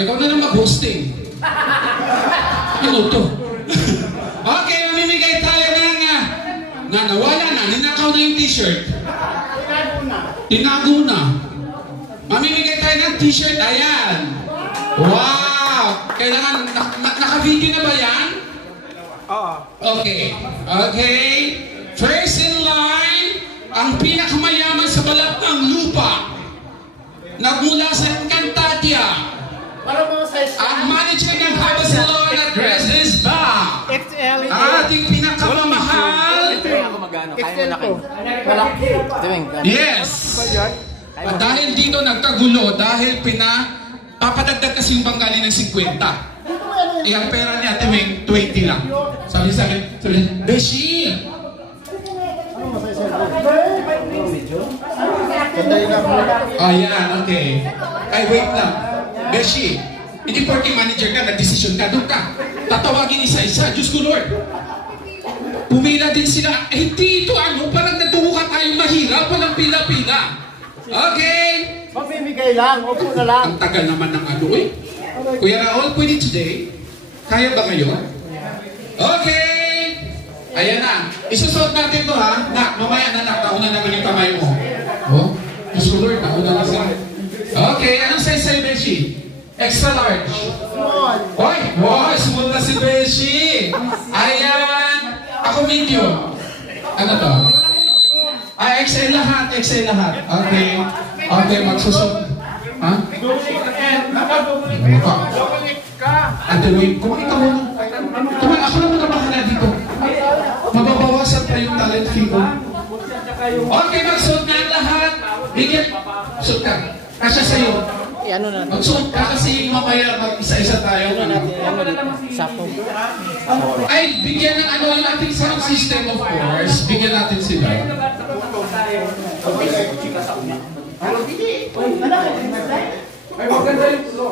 ikaw na lang mag-hosting. Ano to? Okay, mamimigay tayo ng nawala na, ninakaw na yung t-shirt. Tinago na. Mamimigay tayo ng t-shirt, ayan. Wow! Kailangan, naka-video na ba yan? Oo. Okay. Okay. First in line, ang pinakamayaman sa balat ng lupa. Nagmula sa Encantadia. Ang manager ng Barcelona Dresses Bar. XL. Ating pinakamamahal. XL po. Yes. At dahil dito nagkagulo, dahil papadagdag kasi yung Bengali ng 50. Eh, ang pera niya, Ate Weng, 20 lang. Sabi sa akin, Beshi! Oh, yan, okay. Ay, wait lang. Beshi, hindi porking manager ka, nag-decision ka, doon ka. Tatawagin isa-isa, Diyos ko Lord. Pumila din sila. Eh, hindi ito, parang natuhukan tayong mahirap, walang pila-pila. Okay? Pamimigay lang, opo na lang. Ang tagal naman ng eh. Kuya Raul, pwede today? Kaya ba ngayon? Okay! Ayan na. Isusuot natin to ha. Mamaya na nauna naman yung kamay mo. Oh? Diyos ko Lord, nauna na siya. Okay, anong size sa'yo, Beshi? Extra large. Oy! Wow, small na si Beshi! Ayan! Ako medium. Ano to? XL lahat, XL lahat. Okay. Okay, magsusot. Ha? Ate Weng, kumain ka muna. Kumain, ako naman ang bahala dito. Mababawasan pa yung talent fee ko. Okay, magsuot na ang lahat. Bigyan. Suot ka. Kasya sa'yo. Magsuot ka kasi mamaya mag-isa-isa tayo. Ay, bigyan ng yung ating sound system, of course. Bigyan natin sila. Ay, maganda yung puso.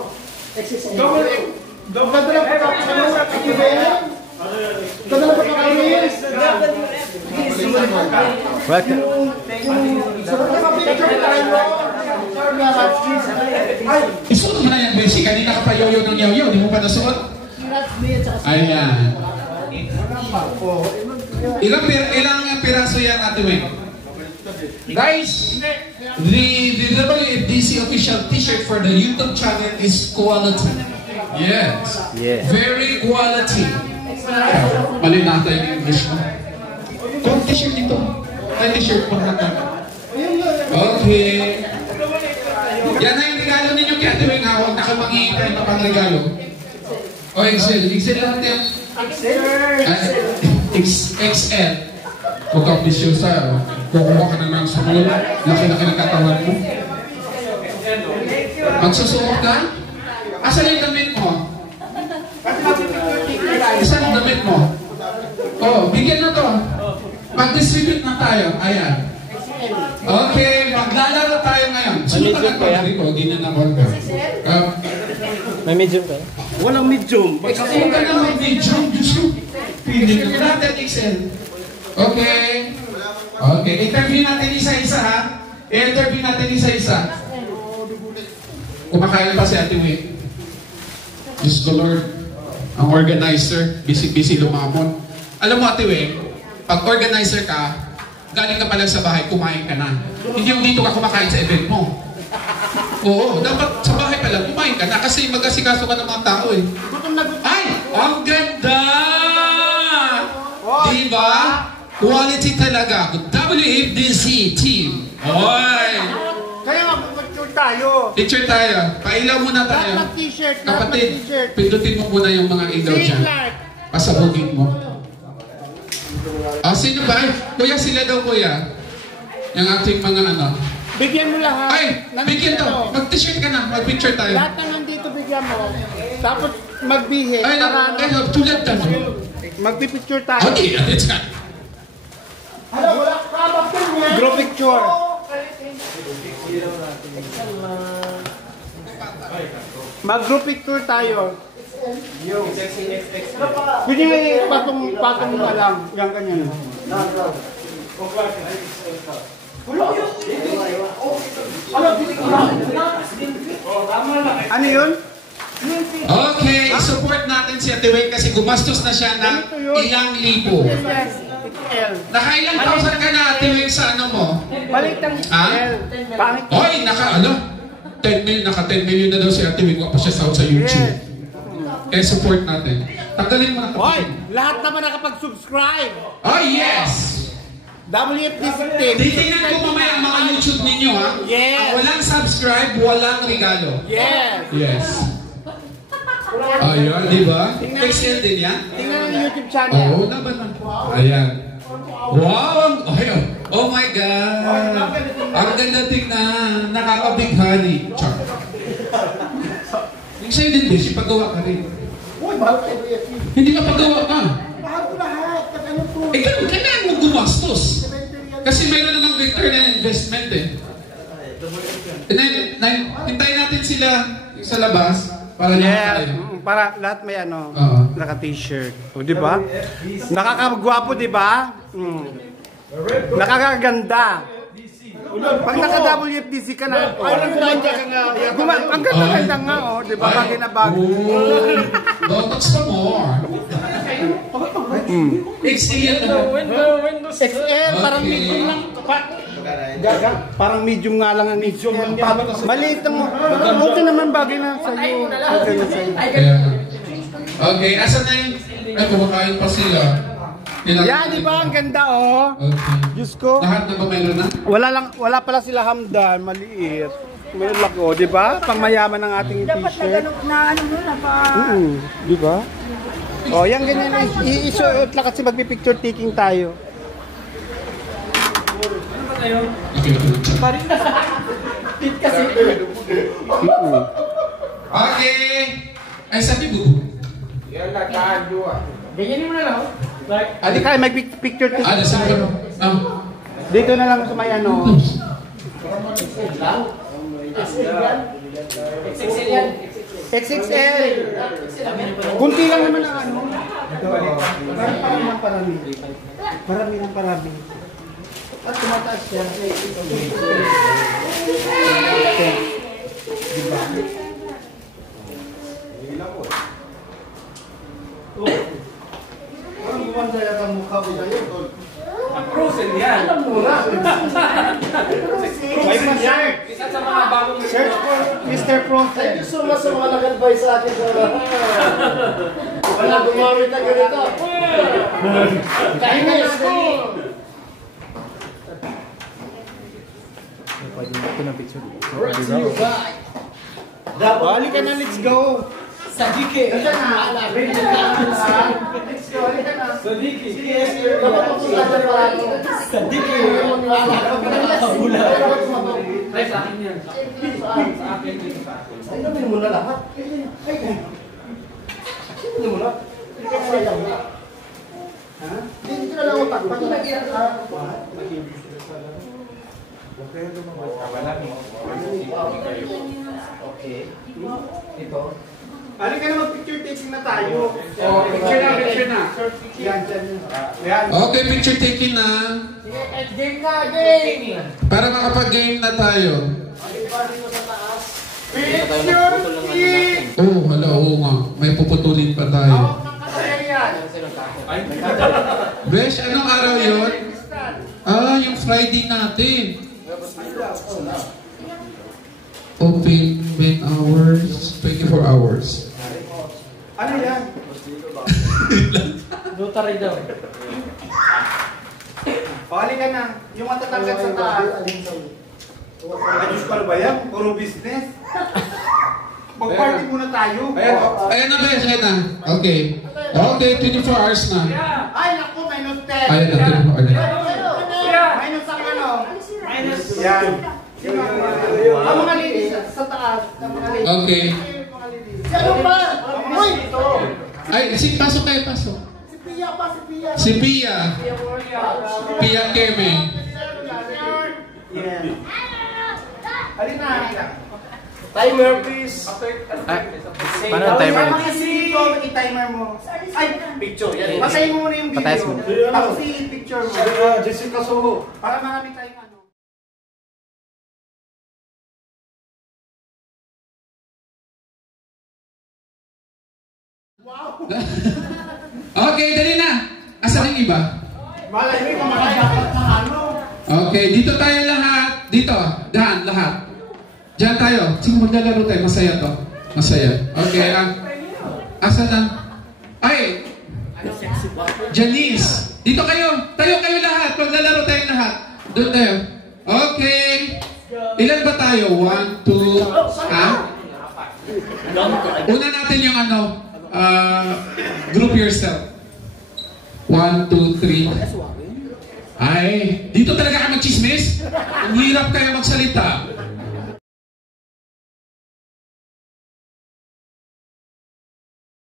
Ganda lang pa isuot mo na yan, Beshi. Kanina ka pa yoyo ng yaw-yaw. Di mo pa nasuot? Ayan. Ilang piraso yan, Ate Weng? Guys, the WFDC official t-shirt for the YouTube channel is quality. Yes. Very quality. Mali natin yung English mo. Kung t-shirt ito. Ay, t-shirt mo natin. Okay. Yan na yung regalo ninyo kaya Ate Weng. Huwag na kayo mag-iintay na pang regalo. O, XL. XL lahat yan. XL. Huwag kang bisyosa. Kukuha ka na ng sumul. Laki-laki ng katawan mo. Magsusuot ka? Asan yung damit mo? Asan yung damit mo? Oh, bigyan na to. Mag-distribute na tayo. Ayan. Okay, maglalaro tayo ngayon. Sino ka nagpapali ko? Ganyan na mo. May medium ka? Walang medium. Huwag ka na mag-medium. Diyos ko. Piling ko natin, XL. Okay. Okay, interview natin isa-isa ha. I-interview natin isa-isa. Kumakain pa si Ate Weng. Diyos ko Lord, ang organizer, busy-busy lumamon. Alam mo Ate Weng, pag organizer ka, galing ka pa lang sa bahay, kumain ka na. Hindi yung dito ka kumakain sa event mo. Oo, dapat sa bahay pa lang, kumain ka na kasi mag-asikaso ka ng mga tao eh. Ay! Ang ganda! Diba? Quality talaga. WFDC team. Oy! Kaya nga, picture tayo. Picture tayo. Pailaw muna tayo. Lahat ng t-shirt. Kapatid, pindutin mo muna yung mga ilaw dyan. Pasabugin mo. Sino ba? Kuya, sila daw kuya. Yung ating mga ano. Bigyan mo lahat. Ay! Bigyan to. Mag-t-shirt ka na. Mag-picture tayo. Lahat na nandito bigyan mo. Tapos magbihe. Ay, tulad ka no? Magpipicture tayo. Okay, let's go. Group picture. Mag-group picture tayo. Pwede nga yung patong na lang. Yan kanya. Ano yun? Okay, support natin si Ate Weng kasi gumastos na siya ng ilang libo. XL. Nakailang thousand ka na, Ate Weng, sa ano mo? Balik ng XL. Pangit. Hoy, naka 10 million, naka 10 million na daw si Ate Weng. Wala pa siya sa YouTube. Kaya support natin. Tanggalin mo na Hoy, kapatid. lahat naman nakapag-subscribe. Oh, yes! WFDC team. Titingnan ko mamaya ang mga YouTube ninyo, ha? Yes. Ang walang subscribe, walang regalo. Yes. Yes. Ayan, di ba? XL din yan? Tingnan ang YouTube channel. Oo, naman na. Ayan. Wow! Oh my God! Ang ganda tignan. Nakakabighani. Char. Yung sa'yo din, Beshi, paggawa ka rin. Uy, mahal kayo WFDC. Hindi ka paggawa ka. Mahal ko lahat. Ano po? Eh, ganun, kailangan mo gumastos. Kasi mayroon namang return na investment eh. Hintayin natin sila sa labas para lahat tayo. Para lahat may ano, Oo. naka-t-shirt. O, di ba? Nakakagwapo, di ba? Nakakaganda. Pag naka-WFDC ka na, ang ganda-ganda nga, oh, di ba? Bagay na bagay. Botox pa more. XL XL, parang medium lang. Parang medium nga lang ang medium. Maliit ang okay naman bagay na sa'yo. Okay na sa'yo. Okay, asan na yung... Ay, kumakain pa sila. Yan, di ba? Ang ganda, oh. Okay. Diyos ko. Lahat na ba mayroon na? Wala pala sila Hamdan, maliit. Malaki, oh, di ba? Pangmayaman ng ating t-shirt. na ano mo na pa. Di ba? Oh, yan ganyan. Isuot lang kasi magpipicture taking tayo. Okay! Ay, sabi bubo. Ganyan mo na lang. Adi kaya magpicture taking. Nasa ko. Dito na lang sa may ano. XXL. Kunti lang naman ang ano. Parami ng parami. At tumataas siya. Diba? Parang gumanda yata ang mukha ko sa'yo, Tol. Frozen yan. May pa-shirt. Isa sa mga bagong Search for Mr. Frozen. Thank you so much sa mga nag-advise sa akin. Wala gumamit na ganito. Kain na ako. Balik ka na, let's go. Sadike. Let's go, halika na. Sadike. Sadike. Ay, sa akin yan. Sa akin dito sa akin. Ay, namin mo na lahat. Ay, sino mo na? Hindi ka sayang na. Ha? Hindi ka na lang utak. Pati okay. Ito. Halika na, mag-picture taking na tayo. Picture na. Yan, dyan. Yan. Okay, picture taking na. Game na, game! Para makapag-game na tayo. Picture taking! Oo, oo nga. May puputulin pa tayo. Hawak ng kasaya yan. Besh, anong araw yun? Yung Friday natin. Open main hours, 24 hours. Ano yan? Notary daw. O, halika na. Yung matatanggal sa taas. Ay, Diyos ko, ano ba yan? Puro business. Mag-party muna tayo. Ayan na, Besh, ayan na. Okay. Okay, 24 hours na. Ay, naku, minus 10. Ayan na, 24 hours na. Minus ang ano? Minus. Yan. Ang mga ladies sa taas. Ang mga ladies. Okay. Ano ba? Uy! Ay, pasok kayo, pasok. Si Pia pa, si Pia. Si Pia. Pia Keme. Yeah. Halina. Timer, please. Paano timer? I-timer mo. Ay, Picture, yan. patayin mo muna yung video. Patayin mo. Tapos i-picture mo. Jessica Soho. Para marami tayong ano. Okay, dali na. Asan yung iba? Malay mo, makadapat na ano. Okay, dito tayo lahat. Dito, dahan, lahat. Diyan tayo. Sige, maglalaro tayo. Masaya to. Masaya. Okay, asan na? Ay! Janice! Dito kayo! Tayo kayo lahat! Maglalaro tayo lahat. Doon tayo. Okay. Ilan ba tayo? 1, 2, ha? Una natin yung ano, group yourself. 1, 2, 3. Ay, dito talaga kayo mag-chismis? Ang hirap kayo magsalita.